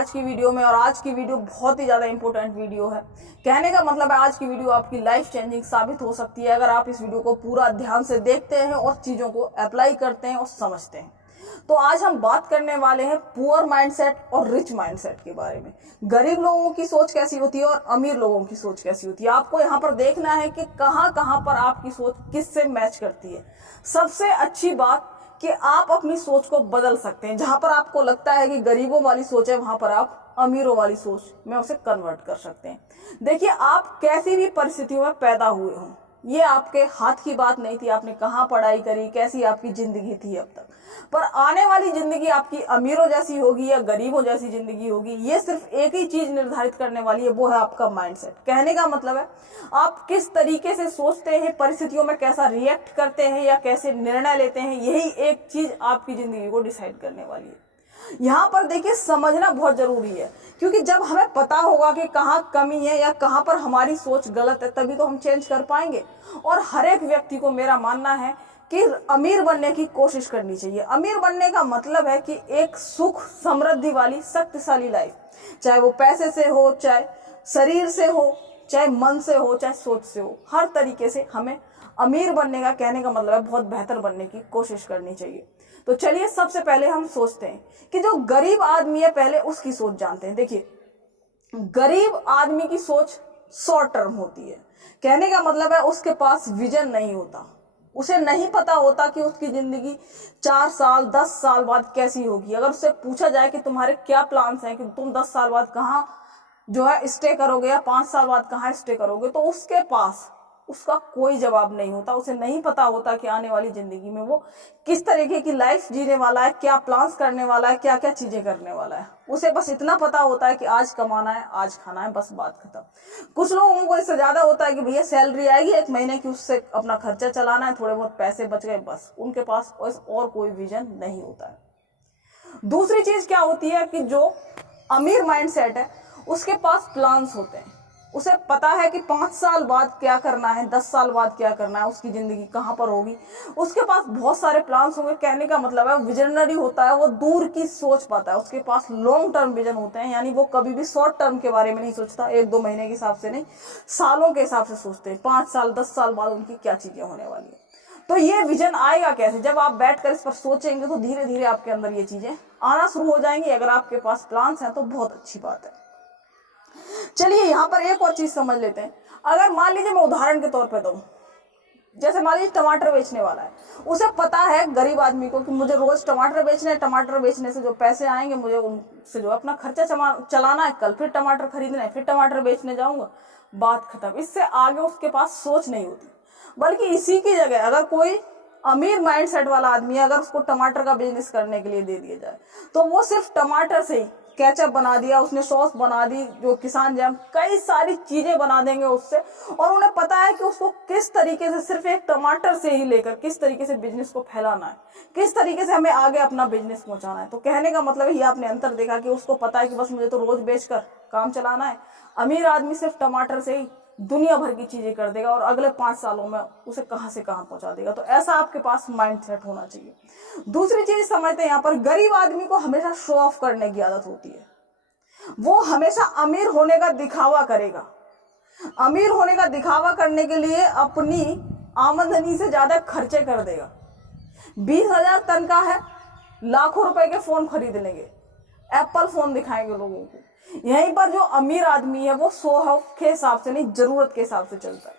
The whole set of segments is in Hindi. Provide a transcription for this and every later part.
आज की वीडियो में। और आज की वीडियो बहुत ही ज़्यादा इंपॉर्टेंट वीडियो है। कहने का मतलब है आज की वीडियो आपकी लाइफ चेंजिंग साबित हो सकती है अगर आप इस वीडियो को पूरा ध्यान से देखते हैं और चीज़ों को अप्लाई करते हैं और समझते हैं। तो आज हम बात करने वाले हैं पुअर माइंडसेट और रिच माइंडसेट के बारे में। गरीब लोगों की सोच कैसी होती है और अमीर लोगों की सोच कैसी होती है। आपको यहाँ पर देखना है कि कहाँ कहाँ पर आपकी सोच किससे मैच करती है। सबसे अच्छी बात कि आप अपनी सोच को बदल सकते हैं। जहां पर आपको लगता है कि गरीबों वाली सोच है, वहां पर आप अमीरों वाली सोच में उसे कन्वर्ट कर सकते हैं। देखिए, आप कैसी भी परिस्थितियों में पैदा हुए हों, ये आपके हाथ की बात नहीं थी। आपने कहाँ पढ़ाई करी, कैसी आपकी जिंदगी थी अब तक, पर आने वाली जिंदगी आपकी अमीरों जैसी होगी या गरीबों जैसी जिंदगी होगी, ये सिर्फ एक ही चीज निर्धारित करने वाली है, वो है आपका माइंडसेट। कहने का मतलब है आप किस तरीके से सोचते हैं, परिस्थितियों में कैसा रिएक्ट करते हैं या कैसे निर्णय लेते हैं, यही एक चीज आपकी जिंदगी को डिसाइड करने वाली है। यहाँ पर देखिए, समझना बहुत जरूरी है, क्योंकि जब हमें पता होगा कि कहाँ कमी है या कहाँ पर हमारी सोच गलत है, तभी तो हम चेंज कर पाएंगे। और हर एक व्यक्ति को मेरा मानना है कि अमीर बनने की कोशिश करनी चाहिए। अमीर बनने का मतलब है कि एक सुख समृद्धि वाली शक्तिशाली लाइफ, चाहे वो पैसे से हो, चाहे शरीर से हो, चाहे मन से हो, चाहे सोच से हो, हर तरीके से हमें अमीर बनने का, कहने का मतलब है बहुत बेहतर बनने की कोशिश करनी चाहिए। तो चलिए, सबसे पहले हम सोचते हैं कि जो गरीब आदमी है, पहले उसकी सोच जानते हैं। देखिए, गरीब आदमी की सोच शॉर्ट टर्म होती है। कहने का मतलब है उसके पास विजन नहीं होता। उसे नहीं पता होता कि उसकी जिंदगी 4 साल 10 साल बाद कैसी होगी। अगर उससे पूछा जाए कि तुम्हारे क्या प्लान्स हैं, कि तुम 10 साल बाद कहाँ जो है स्टे करोगे या 5 साल बाद कहाँ स्टे करोगे, तो उसके पास उसका कोई जवाब नहीं होता। उसे नहीं पता होता कि आने वाली जिंदगी में वो किस तरीके की लाइफ जीने वाला है, क्या प्लान्स करने वाला है, क्या क्या चीजें करने वाला है। उसे बस इतना पता होता है कि आज कमाना है, आज खाना है, बस बात खत्म। कुछ लोगों को इससे ज्यादा होता है कि भैया सैलरी आएगी 1 महीने की, उससे अपना खर्चा चलाना है, थोड़े बहुत पैसे बच गए, बस। उनके पास और कोई विजन नहीं होता है। दूसरी चीज क्या होती है कि जो अमीर माइंडसेट है, उसके पास प्लान्स होते हैं। उसे पता है कि 5 साल बाद क्या करना है, 10 साल बाद क्या करना है, उसकी जिंदगी कहाँ पर होगी। उसके पास बहुत सारे प्लान्स होंगे। कहने का मतलब है विजनरी होता है, वो दूर की सोच पाता है। उसके पास लॉन्ग टर्म विजन होते हैं, यानी वो कभी भी शॉर्ट टर्म के बारे में नहीं सोचता, 1-2 महीने के हिसाब से नहीं, सालों के हिसाब से सोचते हैं। 5 साल 10 साल बाद उनकी क्या चीजें होने वाली है। तो ये विजन आएगा कैसे? जब आप बैठकर इस पर सोचेंगे तो धीरे धीरे आपके अंदर ये चीजें आना शुरू हो जाएंगी। अगर आपके पास प्लान्स हैं तो बहुत अच्छी बात है। चलिए, यहाँ पर एक और चीज समझ लेते हैं। अगर मान लीजिए, मैं उदाहरण के तौर पे दूं, जैसे मान लीजिए टमाटर बेचने वाला है, उसे पता है गरीब आदमी को कि मुझे रोज टमाटर बेचने हैं, टमाटर बेचने से जो पैसे आएंगे मुझे उनसे जो अपना खर्चा चलाना है, कल फिर टमाटर खरीदना है, फिर टमाटर बेचने जाऊंगा, बात खत्म। इससे आगे उसके पास सोच नहीं होती। बल्कि इसी की जगह अगर कोई अमीर माइंडसेट वाला आदमी है, अगर उसको टमाटर का बिजनेस करने के लिए दे दिया जाए, तो वो सिर्फ टमाटर से ही केचप बना दिया, उसने सॉस बना दी, जो किसान जैम, कई सारी चीजें बना देंगे उससे। और उन्हें पता है कि उसको किस तरीके से सिर्फ एक टमाटर से ही लेकर किस तरीके से बिजनेस को फैलाना है, किस तरीके से हमें आगे अपना बिजनेस पहुंचाना है। तो कहने का मतलब ये आपने अंतर देखा कि उसको पता है कि बस मुझे तो रोज बेचकर काम चलाना है। अमीर आदमी सिर्फ टमाटर से ही दुनिया भर की चीजें कर देगा और अगले 5 सालों में उसे कहां से कहां पहुंचा देगा। तो ऐसा आपके पास माइंडसेट होना चाहिए। दूसरी चीज समझते हैं, यहाँ पर गरीब आदमी को हमेशा शो ऑफ करने की आदत होती है। वो हमेशा अमीर होने का दिखावा करेगा। अमीर होने का दिखावा करने के लिए अपनी आमदनी से ज्यादा खर्चे कर देगा। 20,000 तनख्वाह है, लाखों रुपए के फोन खरीद लेंगे, एप्पल फोन दिखाएंगे लोगों को। यहीं पर जो अमीर आदमी है वो शो ऑफ के हिसाब से नहीं, जरूरत के हिसाब से चलता है।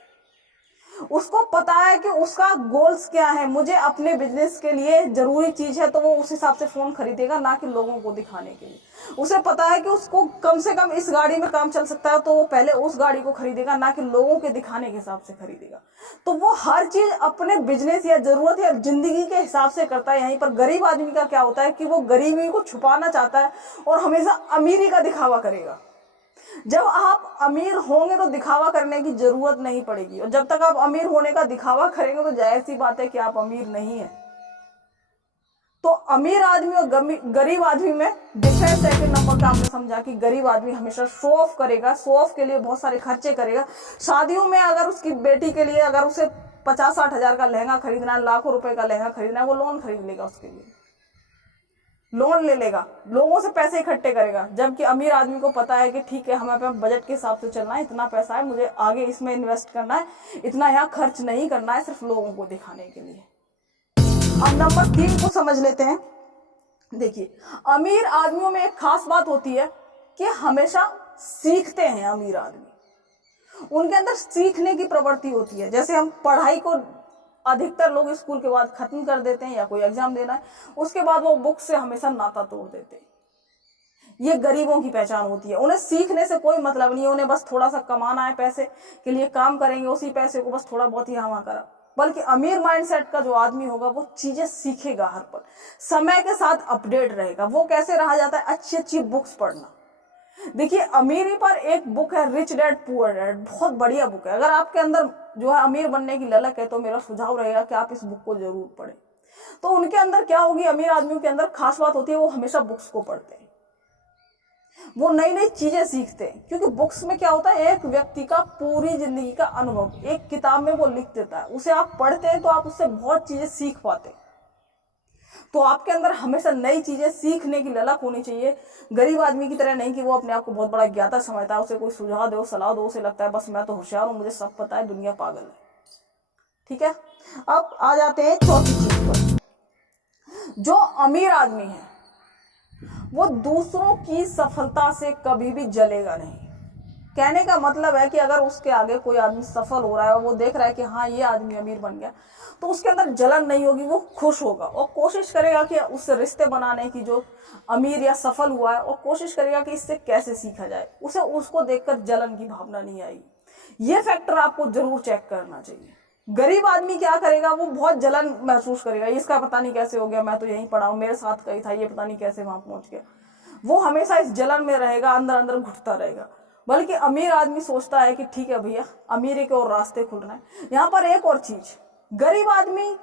उसको पता है कि उसका गोल्स क्या है, मुझे अपने बिजनेस के लिए जरूरी चीज है, तो वो उस हिसाब से फोन खरीदेगा, ना कि लोगों को दिखाने के लिए। उसे पता है कि उसको कम से कम इस गाड़ी में काम चल सकता है, तो वो पहले उस गाड़ी को खरीदेगा, ना कि लोगों के दिखाने के हिसाब से खरीदेगा। तो वो हर चीज अपने बिजनेस या जरूरत या जिंदगी के हिसाब से करता है। यहीं पर गरीब आदमी का क्या होता है कि वो गरीबी को छुपाना चाहता है और हमेशा अमीरी का दिखावा करेगा। जब आप अमीर होंगे तो दिखावा करने की जरूरत नहीं पड़ेगी, और जब तक आप अमीर होने का दिखावा करेंगे तो जाहिर सी बात है कि आप अमीर नहीं है। तो अमीर आदमी और गरीब आदमी में डिफरेंस है। नंबर का आपने समझा कि गरीब आदमी हमेशा शो ऑफ करेगा, शो ऑफ के लिए बहुत सारे खर्चे करेगा। शादियों में अगर उसकी बेटी के लिए अगर उसे 50-60 हजार का लहंगा खरीदना है, लाखों रुपए का लहंगा खरीदना है, वो लोन खरीद लेगा उसके लिए। लोन ले लेगा, लोगों से पैसे इकट्ठे करेगा, जबकि अमीर आदमी को पता है कि ठीक है हमें अपने बजट के हिसाब से चलना है, इतना पैसा है मुझे आगे इसमें इन्वेस्ट करना है, इतना यहाँ खर्च नहीं करना है सिर्फ लोगों को दिखाने के लिए। अब नंबर 3 को समझ लेते हैं। देखिए, अमीर आदमियों में एक खास बात होती है कि हमेशा सीखते हैं। अमीर आदमी, उनके अंदर सीखने की प्रवृत्ति होती है। जैसे हम पढ़ाई को अधिकतर लोग स्कूल के बाद खत्म कर देते हैं या कोई एग्जाम देना है, उसके बाद वो बुक से हमेशा नाता तोड़ देते हैं। ये गरीबों की पहचान होती है। उन्हें सीखने से कोई मतलब नहीं है, उन्हें बस थोड़ा सा कमाना है, पैसे के लिए काम करेंगे, उसी पैसे को बस थोड़ा बहुत ही यहाँ करा। बल्कि अमीर माइंडसेट का जो आदमी होगा वो चीजें सीखेगा, हर पल समय के साथ अपडेट रहेगा। वो कैसे रहा जाता है? अच्छी अच्छी बुक्स पढ़ना। देखिए, अमीरी पर एक बुक है रिच डैड पुअर डैड, बहुत बढ़िया बुक है। अगर आपके अंदर जो है अमीर बनने की ललक है तो मेरा सुझाव रहेगा कि आप इस बुक को जरूर पढ़ें। तो उनके अंदर क्या होगी, अमीर आदमियों के अंदर खास बात होती है, वो हमेशा बुक्स को पढ़ते हैं, वो नई नई चीजें सीखते हैं। क्योंकि बुक्स में क्या होता है, एक व्यक्ति का पूरी जिंदगी का अनुभव एक किताब में वो लिख देता है, उसे आप पढ़ते हैं तो आप उससे बहुत चीजें सीख पाते हैं। तो आपके अंदर हमेशा नई चीजें सीखने की ललक होनी चाहिए। गरीब आदमी की तरह नहीं कि वो अपने आप को बहुत बड़ा ज्ञाता समझता है, उसे कोई सुझाव दो, सलाह दो, उसे लगता है बस मैं तो होशियार हूं, मुझे सब पता है, दुनिया पागल है। ठीक है, अब आ जाते हैं चौथी चीज पर। जो अमीर आदमी है वो दूसरों की सफलता से कभी भी जलेगा नहीं। कहने का मतलब है कि अगर उसके आगे कोई आदमी सफल हो रहा है और वो देख रहा है कि हाँ ये आदमी अमीर बन गया, तो उसके अंदर जलन नहीं होगी, वो खुश होगा और कोशिश करेगा कि उससे रिश्ते बनाने की, जो अमीर या सफल हुआ है, और कोशिश करेगा कि इससे कैसे सीखा जाए। उसे उसको देखकर जलन की भावना नहीं आएगी। ये फैक्टर आपको जरूर चेक करना चाहिए। गरीब आदमी क्या करेगा, वो बहुत जलन महसूस करेगा, इसका पता नहीं कैसे हो गया, मैं तो यहीं पढ़ा हूं, मेरे साथ कहीं था, ये पता नहीं कैसे वहां पहुंच गया। वो हमेशा इस जलन में रहेगा, अंदर अंदर घुटता रहेगा। बल्कि अमीर आदमी सोचता है कि ठीक है भैया, अमीरी के और रास्ते खुल रहे हैं। यहाँ पर एक और चीज, गरीब आदमी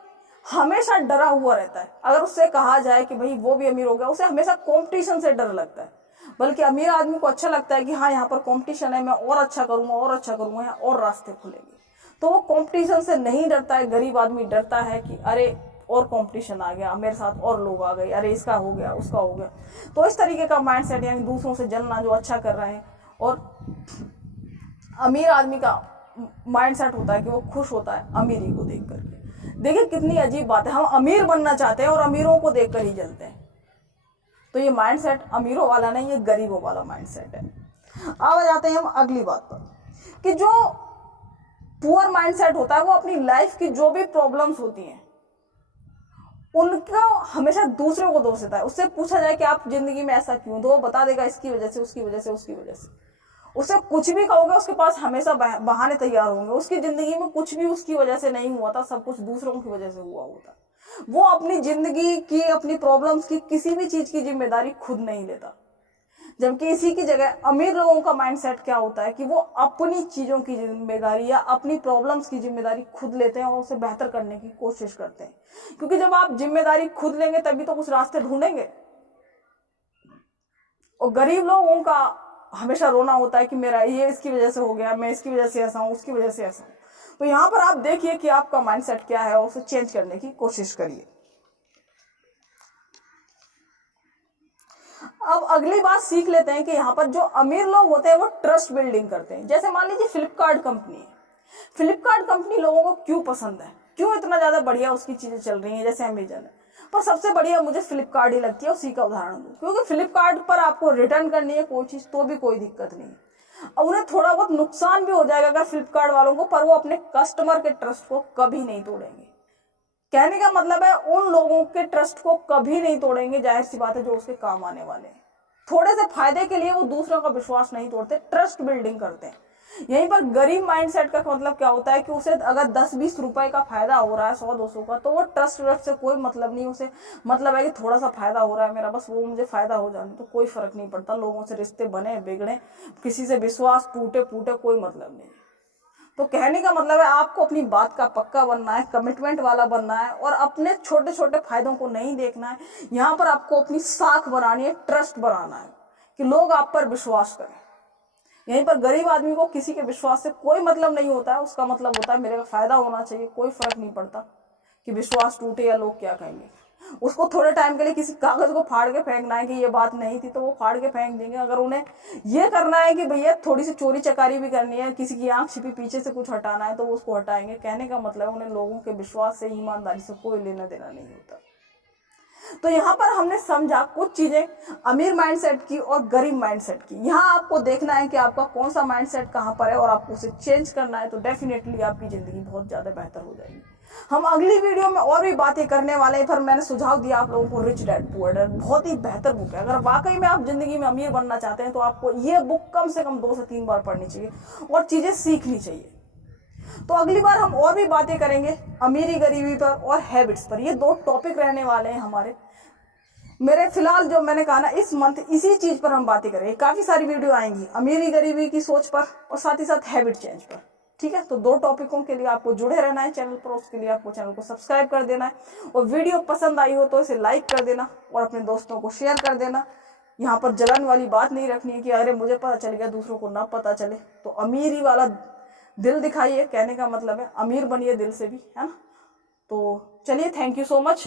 हमेशा डरा हुआ रहता है। अगर उससे कहा जाए कि भाई वो भी अमीर हो गया, उसे हमेशा कॉम्पिटिशन से डर लगता है। बल्कि अमीर आदमी को अच्छा लगता है कि हाँ यहाँ पर कॉम्पिटिशन है, मैं और अच्छा करूंगा और अच्छा करूंगा, यहाँ और रास्ते खुलेंगे। तो वो कंपटीशन से नहीं डरता है। गरीब आदमी डरता है कि अरे और कंपटीशन आ गया, मेरे साथ और लोग आ गए, अरे इसका हो गया, उसका हो गया। तो इस तरीके का माइंडसेट, यानी दूसरों से जलना, जो अच्छा कर रहे हैं। और अमीर आदमी का माइंडसेट होता है कि वो खुश होता है अमीरी को देख करके। देखिए कितनी अजीब बात है, हम अमीर बनना चाहते हैं और अमीरों को देखकर ही जलते हैं। तो ये माइंडसेट अमीरों वाला नहीं, ये गरीबों वाला माइंडसेट है। अब आ जाते हैं हम अगली बात पर कि जो पुअर माइंडसेट होता है वो अपनी लाइफ की जो भी प्रॉब्लम्स होती हैं उनका हमेशा दूसरों को दोष देता है। उससे पूछा जाए कि आप जिंदगी में ऐसा क्यों, तो वो बता देगा इसकी वजह से, उसकी वजह से, उसकी वजह से। उसे कुछ भी कहोगे उसके पास हमेशा बहाने तैयार होंगे। उसकी जिंदगी में कुछ भी उसकी वजह से नहीं हुआ था, सब कुछ दूसरों की वजह से हुआ होता। वो अपनी जिंदगी की, अपनी प्रॉब्लम्स की, किसी भी चीज की जिम्मेदारी खुद नहीं लेता। जबकि इसी की जगह अमीर लोगों का माइंडसेट क्या होता है कि वो अपनी चीजों की जिम्मेदारी या अपनी प्रॉब्लम्स की जिम्मेदारी खुद लेते हैं और उसे बेहतर करने की कोशिश करते हैं। क्योंकि जब आप जिम्मेदारी खुद लेंगे तभी तो कुछ रास्ते ढूंढेंगे। और गरीब लोगों का हमेशा रोना होता है कि मेरा ये इसकी वजह से हो गया, मैं इसकी वजह से ऐसा हूं, उसकी वजह से ऐसा हूं। तो यहाँ पर आप देखिए कि आपका माइंडसेट क्या है और उसे चेंज करने की कोशिश करिए। अब अगली बात सीख लेते हैं कि यहाँ पर जो अमीर लोग होते हैं वो ट्रस्ट बिल्डिंग करते हैं। जैसे मान लीजिए फ्लिपकार्ट कंपनी है। फ्लिपकार्ट कंपनी लोगों को क्यों पसंद है, क्यों इतना ज्यादा बढ़िया उसकी चीजें चल रही हैं, जैसे अमेजन है, पर सबसे बढ़िया मुझे फ्लिपकार्ट ही लगती है। उसी का उदाहरण दूं, क्योंकि फ्लिपकार्ट पर आपको रिटर्न करनी है कोई चीज तो भी कोई दिक्कत नहीं है। और उन्हें थोड़ा बहुत नुकसान भी हो जाएगा अगर फ्लिपकार्ट वालों को, पर वो अपने कस्टमर के ट्रस्ट को कभी नहीं तोड़ेंगे। कहने का मतलब है उन लोगों के ट्रस्ट को कभी नहीं तोड़ेंगे, जाहिर सी बात है, जो उसके काम आने वाले हैं। थोड़े से फायदे के लिए वो दूसरों का विश्वास नहीं तोड़ते, ट्रस्ट बिल्डिंग करते हैं। यहीं पर गरीब माइंडसेट का मतलब क्या होता है कि उसे अगर 10-20 रुपए का फायदा हो रहा है, 100-200 का, तो वो ट्रस्ट से कोई मतलब नहीं। उसे मतलब है कि थोड़ा सा फायदा हो रहा है मेरा, बस वो मुझे फायदा हो जाने तो कोई फर्क नहीं पड़ता। लोगों से रिश्ते बने बिगड़े, किसी से विश्वास टूटे फूटे, कोई मतलब नहीं। तो कहने का मतलब है आपको अपनी बात का पक्का बनना है, कमिटमेंट वाला बनना है और अपने छोटे छोटे फायदों को नहीं देखना है। यहाँ पर आपको अपनी साख बनानी है, ट्रस्ट बनाना है कि लोग आप पर विश्वास करें। यहीं पर गरीब आदमी को किसी के विश्वास से कोई मतलब नहीं होता है। उसका मतलब होता है मेरे का फायदा होना चाहिए, कोई फर्क नहीं पड़ता कि विश्वास टूटे या लोग क्या कहेंगे। उसको थोड़े टाइम के लिए किसी कागज को फाड़ के फेंकना है कि ये बात नहीं थी तो वो फाड़ के फेंक देंगे। अगर उन्हें ये करना है कि भैया थोड़ी सी चोरी चकारी भी करनी है, किसी की आंख छिपी पीछे से कुछ हटाना है, तो वो उसको हटाएंगे। कहने का मतलब उन्हें लोगों के विश्वास से, ईमानदारी से कोई लेना देना नहीं होता। तो यहाँ पर हमने समझा कुछ चीजें अमीर माइंडसेट की और गरीब माइंडसेट की। यहाँ आपको देखना है कि आपका कौन सा माइंडसेट कहाँ पर है और आपको उसे चेंज करना है, तो डेफिनेटली आपकी जिंदगी बहुत ज्यादा बेहतर हो जाएगी। हम अगली वीडियो में और भी बातें करने वाले हैं। फिर मैंने सुझाव दिया आप लोगों को रिच डैड पुअर डैड, बहुत ही बेहतर बुक है। अगर वाकई में आप जिंदगी में अमीर बनना चाहते हैं तो आपको ये बुक कम से कम 2 से 3 बार पढ़नी चाहिए और चीजें सीखनी चाहिए। तो अगली बार हम और भी बातें करेंगे अमीरी गरीबी पर और हैबिट्स पर। ये 2 टॉपिक रहने वाले हैं हमारे। मेरे फिलहाल जो मैंने कहा ना, इस मंथ इसी चीज पर हम बातें करेंगे। काफी सारी वीडियो आएंगी अमीरी गरीबी की सोच पर और साथ ही साथ हैबिट चेंज पर। ठीक है, तो 2 टॉपिकों के लिए आपको जुड़े रहना है चैनल पर। उसके लिए आपको चैनल को सब्सक्राइब कर देना है और वीडियो पसंद आई हो तो इसे लाइक कर देना और अपने दोस्तों को शेयर कर देना। यहाँ पर जलन वाली बात नहीं रखनी है कि अरे मुझे पता चल गया दूसरों को ना पता चले। तो अमीरी वाला दिल दिखाइए, कहने का मतलब है अमीर बनिए दिल से भी, है ना। तो चलिए, थैंक यू सो मच।